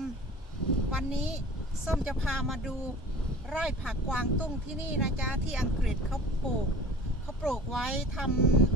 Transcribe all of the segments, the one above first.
ม วันนี้ส้มจะพามาดูไร่ผักกวางตุ้งที่นี่นะจ๊ะที่อังกฤษเขาปลูกเขาปลูกไว้ทำ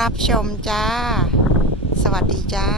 รับชมจ้า สวัสดีจ้า